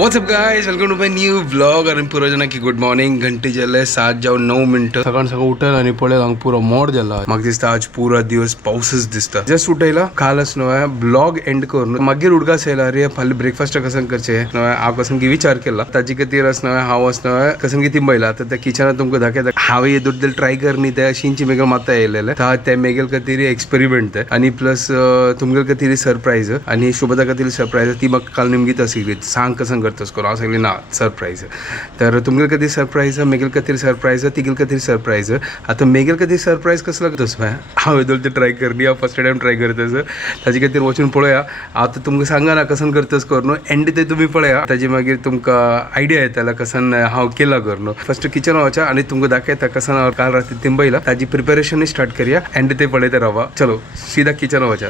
WhatsApp guys, welcome to my new vlog. आणि पुरो जना की गुड मॉर्निंग. घंटे जाले 7:09 सकाळ सकाळ उठल आणि पळेल हांग पुरो मोड जाला. म्हाका दिसता आज पुरा दिवस पावसच दिसता. जस्ट उठयला कालच न्हय ब्लॉग एंड करून मागीर उडकास येयला रे फाल्यां ब्रेकफास्ट कसन करचे न्हय. हांव कसन की विचार केला ताजे खातीर अस न्हय हांव अस न्हय कसन की तिंबयला. आतां त्या किचनात तुमकां दाखयता हांव हे दुड्डल ट्राय करनी त्या शिंची मेगल माता येयलेले त्या मेगल खातीर एक्सपेरिमेंट ते आनी प्लस तुमगेल खातीर सरप्राईज आनी शुभदा खातीर सरप्राईज ती म्हाका काल निमगीत आशिल्ली सांग कसन करतस करून हांव सांगली ना सरप्राईज. तर तुमगेल खातीर सरप्राईज मेगेल खातीर सरप्राईज तिगेल खातीर सरप्राईज. आतां मेगेल खातीर सरप्राईज कसलो करतस हांव येदोल ते ट्राय करनी. हांव फर्स्ट टायम ट्राय करतस ताजे खातीर वचून पळोवया. आतां तुमकां सांगा ना कसन करतस करून एंड ते तुमी पळया. ताजे मागीर तुमकां आयडिया येतला कसन हांव केला करून. फर्स्ट किचन वचा आनी तुमकां दाखयता कसन हांव काल राती तिंबयला ताजी प्रिपेरेशन स्टार्ट करया. एंड ते पळयता रावा. चलो सीधा किचन वचा.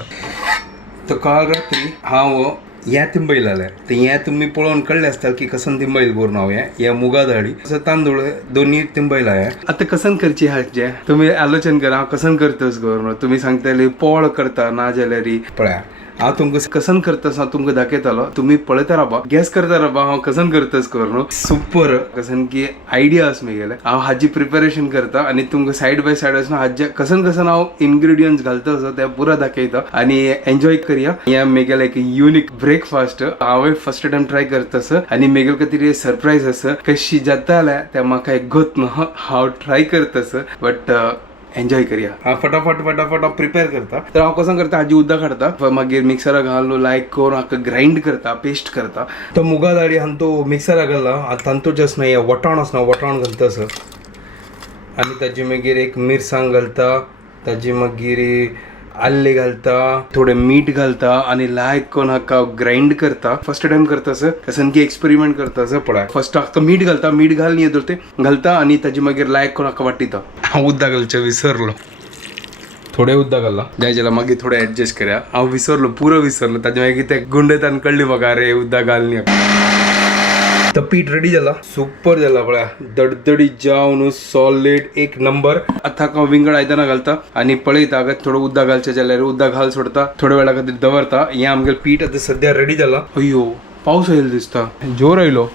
तर काल रात्री हांव हें तिंबयलाले ते हें तुमी पळोवन कळ्ळें आसता की कसन तिंबयल करून हांव हें मुगा दाळी तांदूळ दोनी तिंबयला हें. आतां कसन करची हाचे तुमी आलोचन करा हांव कसन करतस करून. तुमी सांगताले पोळ करता ना जाल्यार पळया हांव तुमकां कसन करतस हांव तुमकां दाखयतालो. तुमी पळयता राबा गॅस करता राबा हांव कसन करतस करून. सुपर कसन की आयडिया आसा म्हगेले. हांव हाजी प्रिपेरेशन करता आनी तुमकां सायड बाय सायड आसना हाजे कसन कसन हांव इन्ग्रेडियंट्स घालता असो ते पुरा दाखयता आनी एन्जॉय करया. हें मेगेल एक युनिक ब्रेकफास्ट हांवें फर्स्ट टायम ट्राय करतस आनी मेगेल खातीर सरप्राईज आसा. कशी जाताले तें म्हाका एक गोत न्हय हांव ट्राय करतस बट एन्जॉय करया. हांव फटाफट हांव प्रिपेर करता. तर हांव कसं करता हाजी उदक काडटा मागीर मिक्सराक घालून लायक करून हाका ग्राइंड करता पेस्ट करता. तो मुगा दाळी हांव तो मिक्सराक घालला तांतूच आसना हें वटाण आसना वटाण घालता असो आनी ताजी मागीर एक मिरसांग घालता ताजी मागीर आल्ले घालता थोडें मीठ घालता आनी लायक करून हाका ग्राइंड करता. फर्स्ट टायम करता सर कसन की एक्सपेरिमेंट करता सर पळय. फर्स्ट हाका मीठ घालता मीठ घाल न्ही येदोर ते घालता आनी ताजी मागीर लायक करून हाका वाटिता. हांव उदक घालचें विसरलो थोडे उदक घालला जाय जाल्यार मागीर थोडे एडजस्ट करया. हांव विसरलो पुरो विसरलो ताजे मागीर ते गुंडयतान कळ्ळी म्हाका अरे उदक घाल न्ही. तो पीठ रेडी जाला सुपर जाला पळया दडदडीत जावन सॉलिड एक नंबर. आतां हाका विंगड आयदनां घालता आनी पळयता अगर थोडं उदक घालचें जाल्यार उदक घाल सोडता थोड्या वेळा खातीर दवरता. हें आमगेलें पीठ आतां सद्या रेडी जाला. अय्यो पावस आयलो दिसता जोर आयलो.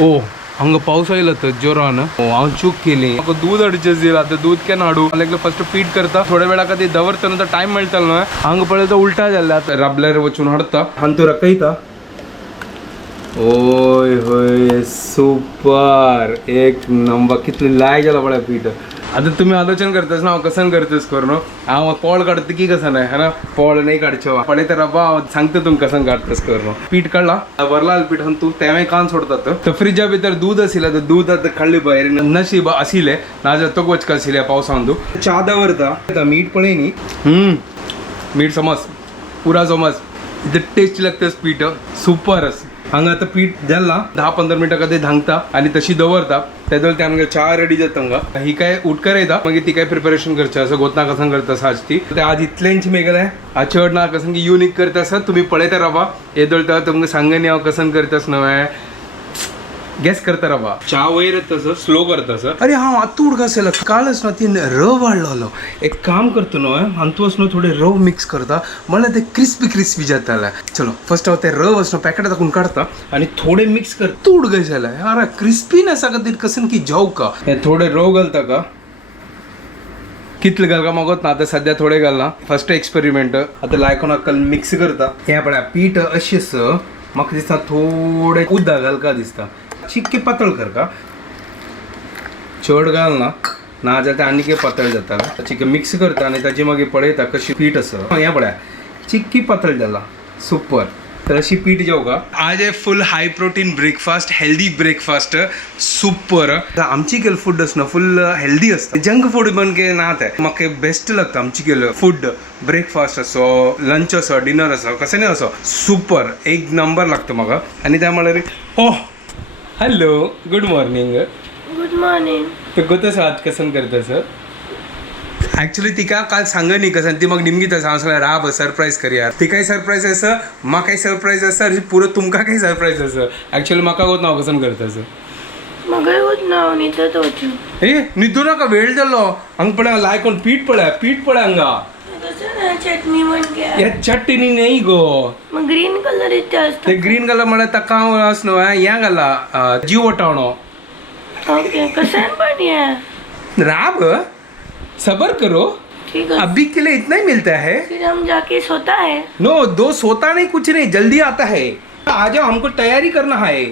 ओ हांगा पावस आयलो तर जोरान. हांव चूक केली म्हाका दूद हाडचें दिला. आतां दूद केन्ना हाडू लायक फर्स्ट पीठ करता थोड्या वेळा खातीर दवरता न्हू तो टायम मेळटलो न्हय. हांगा पळयता उलटा जाल्ले आतां राबल्यार वचून हाडता आनी तूं रकयता. ओय होय सुपर एक नंबर कितलें लाय जाला पळय पीठ. आतां तुमी आलोचन करतास ना हांव कसन करतस करून. हांव पोळ काडटा की कसन है ना पोळ नाही काडचें पळयता राबा हांव सांगता तुमकां कसन काडतस करून. पीठ काडला वरला पीठ आनी तूं तेवें कान सोडतात. तर फ्रिजा भितर दूद आशिल्लें तर दूद आतां काडली भायर नशीब आशिल्लें नाजाल्यार तो वचका आशिल्लें पावसान. तूं च्या दवरता मीठ पळय न्ही मीठ समज पुरा समज इतलें टेस्टी लागतास पीठ सुपर आसा. हांगा आतां पीठ जाल्ला 10-15 मिनटां खातीर धांगता आनी तशी दवरता. तेदोल ते आमगे च्या रेडी जाता हांगा. ही काय उटकर येता मागीर ती काय प्रिपरेशन करचें असं गोतना कसन करता आज ती. आज इतलेंच मेगलें आज चड ना कसन की युनिक करता आसा. तुमी पळयता राबा येदोळ तुमकां सांगनी हांव कसन करतास न्हय गॅस करता राबा. च्या वयर तसं स्लो करता सर. अरे हांव आतां उडकास येयला कालच ना ती रव वाडलो. एक काम करता न्हय हातू वचून थोडे रव मिक्स करता म्हणल्यार ते क्रिस्पी जाताले. चलो फर्स्ट हांव ते रव वचून पॅकेट दाखवून काडता आनी थोडे मिक्स करता. तूं उडकास येयला अरे क्रिस्पीनेसा खातीर कसन की जावका हे थोडे रव घालता का कितले घालता मागोत ना. आतां सद्या थोडे घालना फर्स्ट एक्सपेरिमेंट. आतां लायकोन हाका मिक्स करता. हें पळया पीठ अशें म्हाका दिसता थोडे उदक घालका दिसता. चिक्के पातळ कर का चड घाल ना जाल्यार आनीक पातळ जाता. चिक्के मिक्स करता आनी ताची मागीर पळयता कशी पीठ आसा. हें पळया चिक्की पातळ जाला सुपर. तर अशी पीठ जेवका आज आहे फुल high protein breakfast healthy breakfast super. आमची केलं फूड असणं फुल हेल्दी असतं. जंक फूड पण के ना ते म्हाका बेस्ट लागतं. आमची केलं फूड ब्रेकफास्ट असो लंच असो डिनर असो कसं नाही असो सुपर एक नंबर लागतं म्हाका. आणि त्या म्हणल्यार ओ hello good morning. Good morning. तर गोतस आज कसन करतस ॲक्च्युली तिका काल सांग न्ही कसन ती म्हाका निमगीत आसा. हांव सांगलें राब सरप्राईज करया. तिकाय सरप्राईज आसा म्हाकाय सरप्राईज आसा पुरो तुमकां काय सरप्राईज आसा. ॲक्च्युली म्हाका वत हांव कसन करतस म्हाकाय वत ना हांव न्हिदत वचूं. ए न्हिदू नाका वेळ जालो. हांगा पळय लायकोन पीठ पळय हांगा. ना चटणी म्हणजे या चटणी नाही गो मग ग्रीन कलर इथे ते असतो ग्रीन कलर मला तका असनो या घाला जीव वटावणो ओके कसं पण या राब सबर करो ठीक है अभी के लिए इतना ही मिलता है फिर हम जाके सोता है नो दो सोता नहीं कुछ नहीं जल्दी आता है आ जाओ हमको तयारी करना है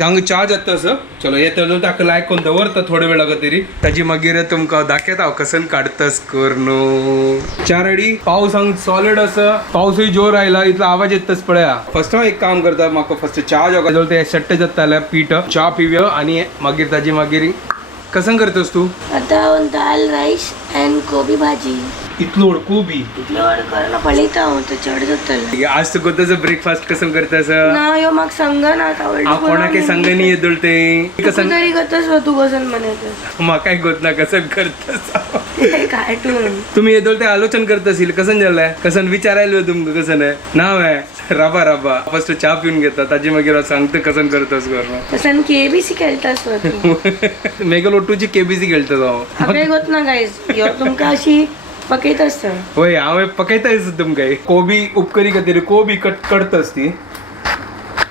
हांग चा जाता असं चलो येता ताका लायक कोण दवरता थोडे वेळ लागत तरी ताजी मागीर तुमका दाखयता हांव कसन काडतस करनो चा रेडी पावस हांग सॉलिड असं पावसूय जोर आयला इतलो आवाज येतच पळया फर्स्ट हांव एक काम करता म्हाका फर्स्ट चा जो ते सट्ट जाता पीठ चा पिवया आणि मागीर ताजी मागीर कसन करतस तू आता दाल राइस एंड गोभी भाजी इतलो कोबी इतले वर करणं पळीता होतं चढ जातलं आज तू कोणताच ब्रेकफास्ट कसं करतास ना यो म्हाका सांगा ना आता कोणाके संगनी येदुलते कसं तरी गतस तू कसं म्हणायचं म्हाकाय गोत ना कसं करतस काय तू तुम्ही येदोल ते आलोचन करत असेल कसं झालंय कसं विचारायला तुमका कसं नाही नाव आहे राबा राबा फर्स्ट चहा पिऊन घेता ताजी मागीर सांगते कसं करतस करणं कसं केबीसी खेळतास तू मेगल ओटूची केबीसी खेळतो जाऊ आपल्या गोत ना गाईस यो तुमका अशी पकईत असतं होय हांव पकयता तुमका कोबी उपकरी खातीर कोबी कट करतस ती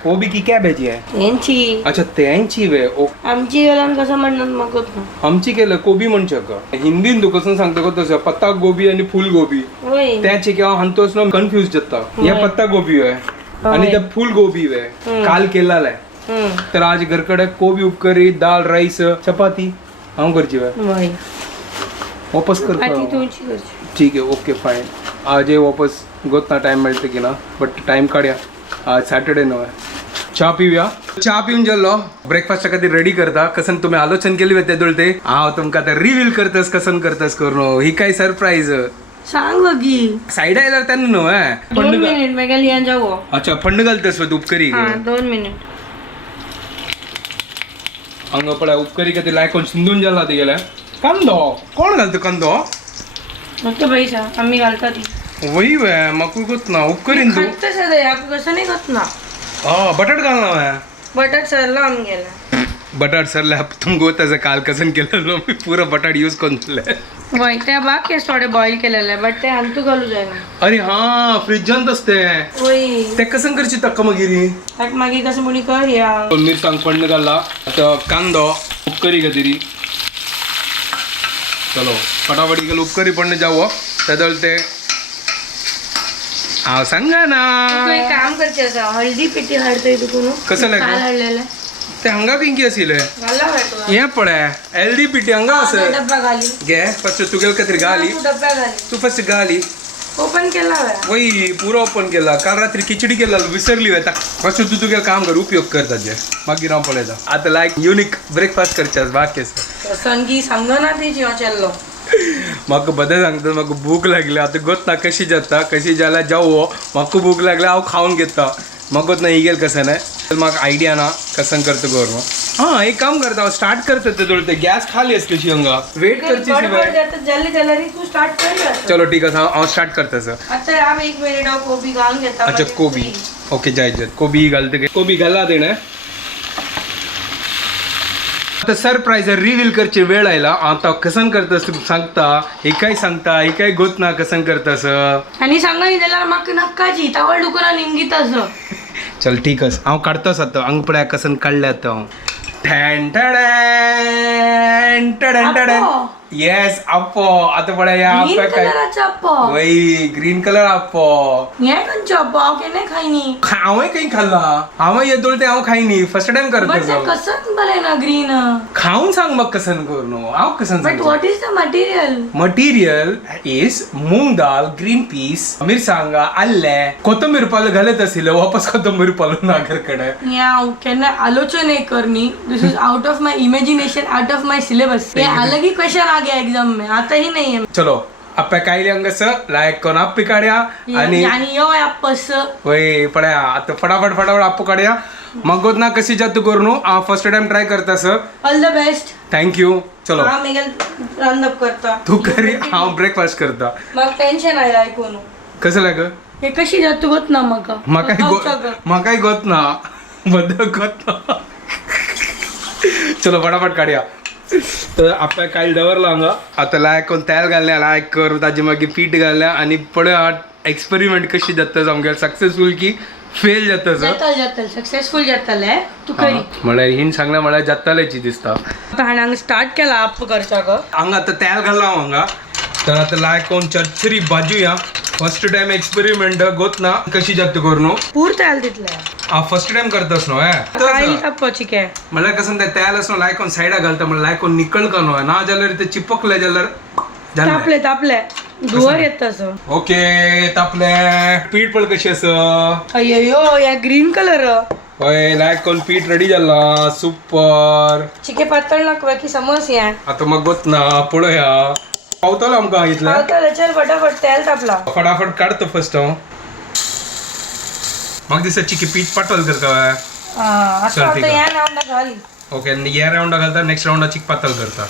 कोबी की कॅबेजी आहे यांची अच्छा त्यांची वे आमची वेळान कसं म्हणणार मग आमची केलं कोबी म्हणू हिंदीन तू कसं सांगतो तसं पत्ता गोबी आणि फुल गोबी होय त्याची किंवा हांतोस ना कन्फ्युज जाता या पत्ता गोबी आहे आणि त्या फुल गोबी आहे काल केलेला आहे तर आज घरकडे कोबी उपकरी दाल राईस चपाती हांव करची वे होय वापस आधी करतो तुमची करची ठीक आहे ओके फाईन आज हे वापस गोत ना टाइम मेळटा की ना बट टाइम काढया आज सॅटर्डे न्हू चहा पिवया चहा पिऊन जाल्लो ब्रेकफास्टा खातीर रेडी करता कसन तुम्ही आलोचन केली ते दोळते हांव तुमकां आतां रिवील करतस कसन करतस करून ही काय सरप्राईज सांग बगी साईड आयल्यार तेन्ना न्हू 2 मिनिट मेगेल या जावो अच्छा फंड घालतस उपकरी हा 2 मिनिट हांगा पळय उपकरी खातीर लायकोन शिंदून जाला ते गेल्या कांदो कोण घालता कांदो मग ते पैसा आम्ही घालता ती वही वे म्हाका गोत ना उपकरीन तू खात सध्या कसं नाही खात ना बटाट घालना वे बटाट सरला आम गेला बटाट सरल्या तुमका गोताचं काल कसन केलेलो मी पुरा बटाट यूज करून दिले वय त्या बाकीच थोडे बॉईल केलेले बट ते अंतू घालू जायना अरे हा फ्रिजांत असते वय ते कसं करची तक्का मागिरी ताक मागीर कसं मुली कर या मिरसांग पडणं घालला आता कांदो उपकरी खातीर चलो फटाफट गेलो उपकरी पडणं जावो तेदळ ते हांव सांगा ना तू एक काम करते असं हळदी पिठी हाडतोय तू कोण कसं काल लागलं हाडलेलं ते हांगा किंकी आशिल्ले घाला वाटतो हे पळय हेल्दी पिटी हांगा असं डब्बा घाली घे फर्स्ट तुगेल खातीर घाली तू डब्बा घाली तू फर्स्ट घाली ओपन केला वय वही पुरो ओपन केला काल रात्री खिचडी केला विसरली वेता फर्स्ट तू तुगेल काम कर उपयोग कर ताजे मागीर हांव पळयता आता लायक युनिक ब्रेकफास्ट करचेस बाकी संगी सांगो ना ती जिवा चल्लो म्हाका बदल सांगता म्हाका भूक लागली आता गोत ना कशी जाता कशी जाल्यार जावो म्हाका भूक लागल्या हांव खावन घेता म्हाका गोत ना इगेल कसन म्हाका आयडिया ना कसन करता गोर हाँ एक काम करता हांव स्टार्ट करता ते गॅस खाली असली हांगा वेट करची जल्दी जल्दी तू स्टार्ट कर चलो ठीक आहे हांव स्टार्ट करता सर आता आप 1 मिनिट हांव कोबी घालून घेता अच्छा कोबी ओके जाय कोबी घालते कोबी घाला देणं आता सरप्राईज रिव्हील करची वेळ आयला आता कसन करतस तू सांगता हे काय गोत ना कसन करतस आणि सांगा नी जाल्यार म्हाका नक्काची तावळ दुकाना निमगीत असं चल ठीक आहे हांव काडतोच आता अंग पळय कसन काडले आता हांव ठॅन ठॅडॅन टडॅन टडॅन येस आप्पो आता पळय या ग्रीन आप्पा काय कलराचा अप्पो वय ग्रीन कलर आप्पो हे कंचो अप्पो हांव केन्ना खायनी हांवय काही खाल्ला हांव येदोळ ते हांव खायनी फर्स्ट टाइम बट करतस ते कसं बरे ना ग्रीन खाऊन सांग मग कसन करू हांव कसन but what is the material material is moong dal green peas मिरसांगा आल्ले कोथंबीर पालो घालत आशिल्ले वापस कोथंबीर पालो नागर कडे हांव केन्ना आलोचन एक करनी this is out of my imagination out of my syllabus ये अलग ही क्वेश्चन आ गया एग्जाम में आता ही नहीं है चलो अप्पा कायले हंगस लायक कोण अप्पी काढया आणि यो अप्पस वय पड्या आता फटाफट अप्पू काढया मग गोत ना कशी जातू करू न्हू हांव फर्स्ट टाइम ट्राय करता sir all the best thank you चलो हांव मेगेल रंदप करता तू करी हांव ब्रेकफास्ट करता म्हाका टेन्शन आयला आयकून कसं लाग हे कशी जातू गोत ना म्हाका म्हाकाय गोत ना बद्दल गोत ना चलो फटाफट काढया तर आपल्या काही दवरला हांगा आता लायक कोण तेल घालल्या लायक कर ताजे मागीर पीठ घालल्या आणि पळय एक्सपेरिमेंट कशी जाता सामकें सक्सेसफुल की फेल जाता जातल सक्सेसफुल जातले तू करी म्हळ्यार हिन सांगल्या म्हळ्यार जातालेची दिसता आता हांगा स्टार्ट केला आप करचा ग हांगा आता तेल घालला हांगा तर आता लायक कोण चरचरी भाजूया फर्स्ट टाइम एक्सपेरिमेंट गोत ना कशी जाता करून पूर तेल तितले फर्स्ट टाइम करतास न्हू काही तापपाची काय म्हळ्यार कसं ते तेल असं लायक कोण सायडा घालता म्हळ्यार लायक कोण निकळ का न्हू ना जाल्यार ते चिपकले जाल्यार तापले तापले धुवर येत तसं ओके तापले पीठ पण कशी असं अय्यो या ग्रीन कलर होय लायक कोण पीठ रेडी झाला सुपर चिके पातळ नाकवा की समज या आता मग गोत ना पळया पावतलो आमकां इतल्या चल फटाफट तेल तापला फटाफट काढतो फर्स्ट हांव म्हाका दिसता चिकी पीठ पातळ करता असं आता या नाव घाली ओके ह्या राउंडा घालता नेक्स्ट राउंडा चिक पातळ करता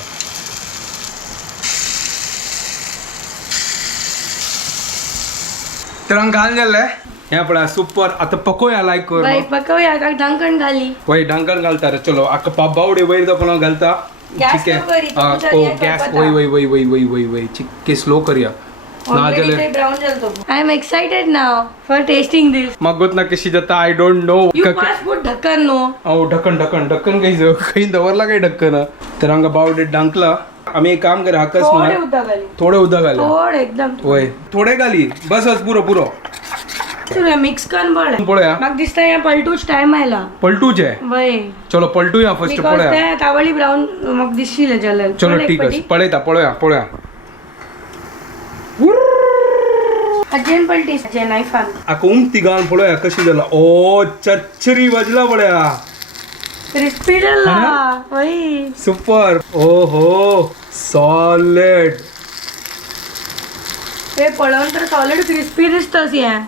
तर हांगा घाल जालें हें पळय सुपर आता पकोवया लायक कर बाई पकवया का ढांकण घाली वय ढांकण घालता रे चलो आका बावडे वयर दाखवून घालता गॅस ठीक लो करी, आहे तुमच्या या गॅस करपता. वय वय वय वय वय वय वय चिक्के स्लो करया ना जाल्यार ब्राउन जलतो I am excited now for testing this म्हाका गोत ना कशी जाता I don't know you pass good ढक्कन नो ढक्कन ढक्कन ढक्कन काही दवरला काही ढक्कन तर हांगा बावडे ढांकला आम्ही एक काम करा हाकस थोडे म्हणा उदक घाली थोडे उदक घाल थोडे एकदम वय थोडे घाली बसच पुरो पुरो तुला मिक्स करून पडे पळया म्हाका दिसता या पलटूच टाइम आयला पलटूचे वय चलो पलटूया फर्स्ट बिकॉज पळया ते तावळी ब्राउन म्हाका दिसशिले जाल्यार चलो ठीक आहे पळयता पळया पळया अजयन पलटी जे नायफान आका उमती घालून पळया कशी जाला ओ चरचरी वाजला पळया क्रिस्पी झाला वय सुपर ओहो सॉलिड हे पळवून तर सॉलिड क्रिस्पी दिसतस या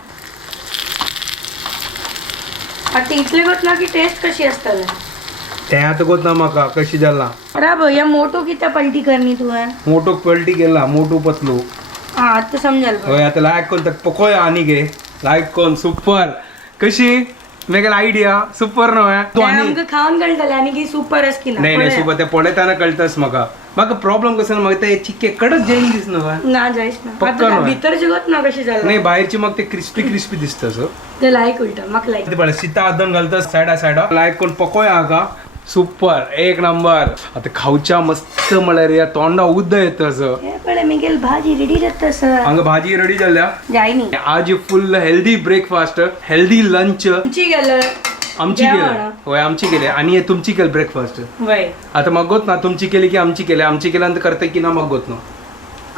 आता इतले ना की टेस्ट कशी असतले ते आता गोत ना म्हाका कशी जाला अरे भैया मोटो किती पलटी करनी तू है मोठो पलटी गेला मोठो पतलो हा आता समजल होय आता लायक कोण तर पकोया आणि गे लायक कोण सुपर कशी मेगल आयडिया सुपर न्हय तू आणि आमकां खाऊन कळटले आणि की सुपर अस की नाही नाही सुपर ते पळयताना कळतस म्हाका प्रॉब्लेम कसो ना म्हाका ते चिक्के कडक जैन दिसना ना जायस ना पक्का आता न्हय. भितर जगत ना कशी झालं नाही बाहेरची मग ते क्रिस्पी क्रिस्पी दिसतस ते लायक उलट म्हाका लायक ते पळय सीता आदन घालतस सायडा लायक कोण पकोया हाका सुपर एक नंबर आता खाऊच्या मस्त म्हळ्यार या तोंडा उद्द येतस हे पळे मिगेल भाजी रेडी जाता सर हांगा भाजी रेडी जाल्या जायनी आज फुल हेल्दी ब्रेकफास्ट हेल्दी लंच तुमची गेलं आमची केलं होय आमची केली आणि हे तुमची केली ब्रेकफास्ट वय आता मग गोत ना तुमची केली की आमची केल्यानंतर करता की ना मग गोत ना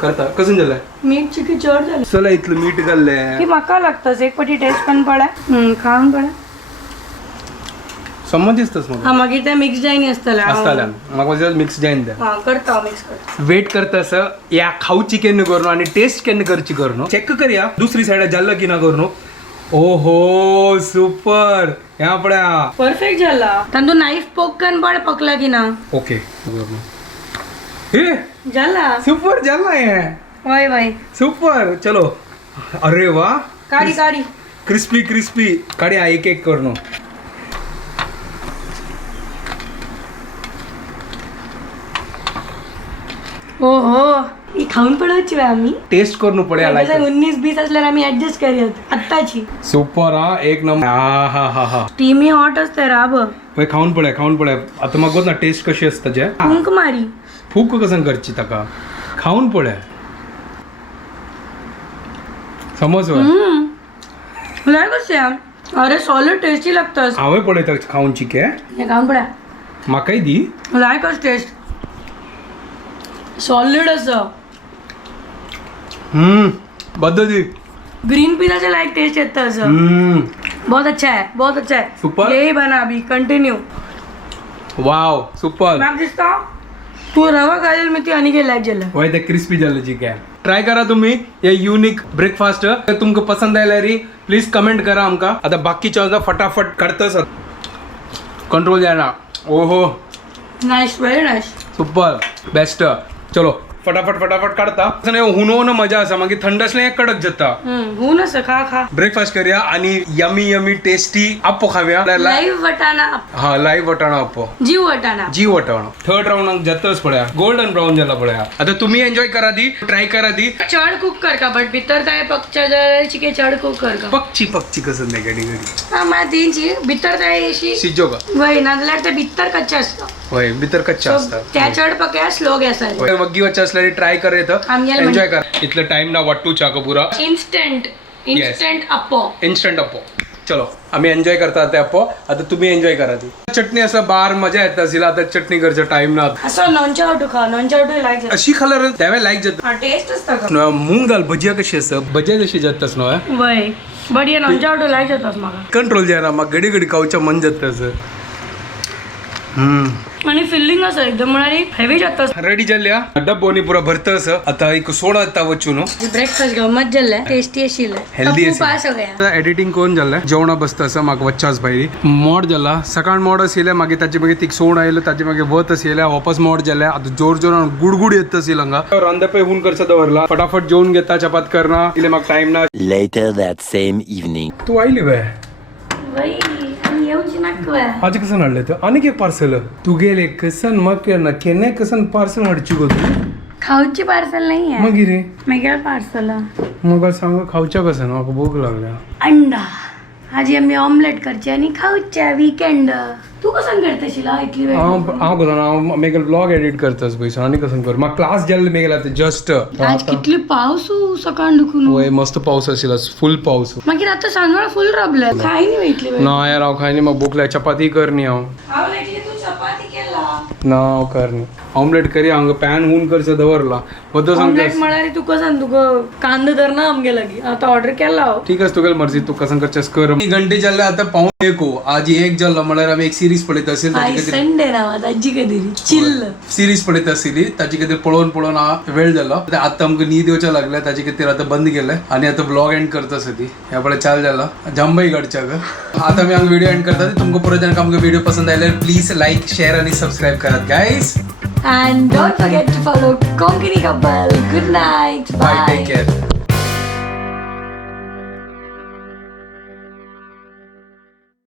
करता कसं झालं मीठ चिकी चड झालं चला इथलं मीठ की घाललंय म्हाका लागतस एक पटी टेस्ट पण पडे खाऊन पडे समज दिसतस मग हा मागीर ते मिक्स जायनी असतले असताल्या मग मिक्स जाईन द्या हा करता मिक्स करता वेट करतस या खाऊची केन्ना करून आणि टेस्ट केन्ना करची करून चेक करया दुसरी साईड जाल्लं की ना करून ओहो सुपर या पड्या परफेक्ट झाला तांदूळ नाईफ पोक कन पड पकला की ना ओके हे झाला सुपर झाला हे वय वय सुपर चलो अरे वा काढी काढी क्रिस्पी क्रिस्पी काढ्या एक एक करून ओहो ही खाऊन पडवायची वेळ आम्ही टेस्ट करून पड्या 19-20 असल्यावर आम्ही ऍडजस्ट करूयात आत्ताची सुपर हा एक नंबर हा हा हा टीमी हॉट असते राब पळय खाऊन पळय आता मग गोत ना टेस्ट कशी असता जे फुंक मारी फूक कसं करची ताका खाऊन पळय समज लय कसे अरे सॉलिड टेस्टी लागतस हांवें पळयता खाऊन चिके हे खाऊन पड्या म्हाकाय दी लाय कस टेस्ट सॉलिड असं बद्दती ग्रीन पिज़्ज़ा लाइक टेस्ट येता असं बहुत अच्छा है Super. यही बना अभी कंटिन्यू वाव सुपर मॅम दिसता तू रवा घालेल मी ती आणि लायक झालं वय ते क्रिस्पी झालं चिके ट्राय करा तुम्ही हे युनिक ब्रेकफास्ट तुमका पसंद आयला री प्लीज कमेंट करा आमका आता बाकीच्या फटाफट करतस कंट्रोल जायना ओहो nice very nice super best चलो फटाफट फटाफट काढता असं नाही हुनो न मजा असा मागीर थंड असले कडक जाता होऊन असं खा खा ब्रेकफास्ट करूया आणि यमी यमी टेस्टी अप्पो खाव्या लाईव्ह वटाणा हा लाईव्ह वटाणा अप्पो जीव वटाणा जी वटाणा थर्ड राउंड जातच पळया गोल्डन ब्राऊन झाला पळया आता तुम्ही एन्जॉय करा दी ट्राय करा दी चड कुक कर का बट भितर काय पक्षच्या जर चिके चड कुक कर का पक्षी कसं नाही घडी घडी हा मला तीनची भितर काय अशी शिजो का वय नादल्यार ते भितर कच्चे असतं होय भितर कच्चा असतात त्या चड पक्या स्लो गॅस आहे मग्गी वच्चा असल्याने ट्राय कर येतं आमगेला एन्जॉय कर इथलं टाइम ना वाटू चाक पुरा इन्स्टंट अप्पो इन्स्टंट अप्पो चलो आम्ही एन्जॉय करता ते अप्पो आता तुम्ही एन्जॉय करा ती चटणी असं बार मजा येत असेल आता चटणी करचं टाइम ना असं नॉनच्या आवटू खा नॉनच्या आवटू लाईक अशी खाल्यार त्यावेळेला लाईक जात हा टेस्ट असतं का मूग दाल भजिया कशी असतं भजिया जशी जातच ना वय बडिया नॉनच्या आवटू लाईक जातात मला कंट्रोल जाय ना मग घडी घडी खाऊच्या मन जात असं आणि फिलिंग असं एकदम म्हणाली हेवी जातात रेडी जाल्ल्या डब्बोनी पुरा भरत असं आता एक सोडा येता वचून ब्रेकफास्ट गमत जाल्ले टेस्टी अशिल्ले Healthy सगळ्या एडिटिंग कोण जाल्लें जेवणा बसता असं म्हाका वच्चाच भायली मोड जाला सकाळ मोड आशिल्लें मागीर ताचे मागीर ती सोड आयलो ताचे मागीर वत आशिल्लें वापस मोड जालें आतां जोर जोरान गुडगुड येत आशिल हांगा रांदपे हून करचा दवरला फटाफट जेवून घेता चपात करना इले म्हाका टाइम ना Later that same evening. तू आयली वे वय आणि येऊची नाकवा आज कसन हाडले तर आनीक एक पार्सल तू गेले कसन म्हाका ना केन्ना कसन पार्सल हाडची गो तू खाऊची पार्सल नाही आहे मागीर रे मेगेल पार्सल म्हाका सांग खावच्या कसन म्हाका भूक लागल्या अंडा आज आम्ही ऑमलेट करचे आणि खाऊच्या वीकेंड तू कसं करतशिला इतली वेळ हांव कसं हांव मेगेल ब्लॉग एडिट करतास पयसो आनी कसं कर म्हाका क्लास जाल्ले मेगेल आतां जस्ट आज कितली पाऊस सकाळ दुखून वय मस्त पाऊस आशिल्लो फुल पाऊस मागीर आता सांजवाळ फुल रबले खाय नाही इतली वेळ ना यार हांव खायनी म्हाका भूक लाग चपाती कर न्ही हांव तू चपाती केला ना हांव कर न्ही ऑमलेट करी हांगा पॅन हून करचो दवरला बद्दल ऑमलेट सांगता म्हळ्यार तुका सांग तुका कांदो धर ना आमगे लागी आता ऑर्डर केला हांव ठीक आसा तुगेल मर्जी तू कसं करचेस कर घंटे जाल्ले आतां पावून एक आज एक जाल्लो म्हळ्यार आमी एक सिरीज पळयत आशिल्ली आज संडे ना आजी कधी चिल्ल सिरीज पळयत आशिल्ली ताचे खातीर पळोवन पळोवन वेळ जालो आतां आमकां न्हीद येवच्या लागल्या ताचे खातीर आतां बंद केलें आनी आतां ब्लॉग एंड करता ती ह्या पळय चाल जाला जांबाई काडच्या ग आतां आमी हांगा व्हिडिओ एंड करता तुमकां परत जेन्ना आमकां व्हिडिओ पसंद आयल्यार प्लीज लाईक शेअर आणि सबस्क्राईब करात guys and don't forget to follow Konkini Couple. Good night. Bye. Take care.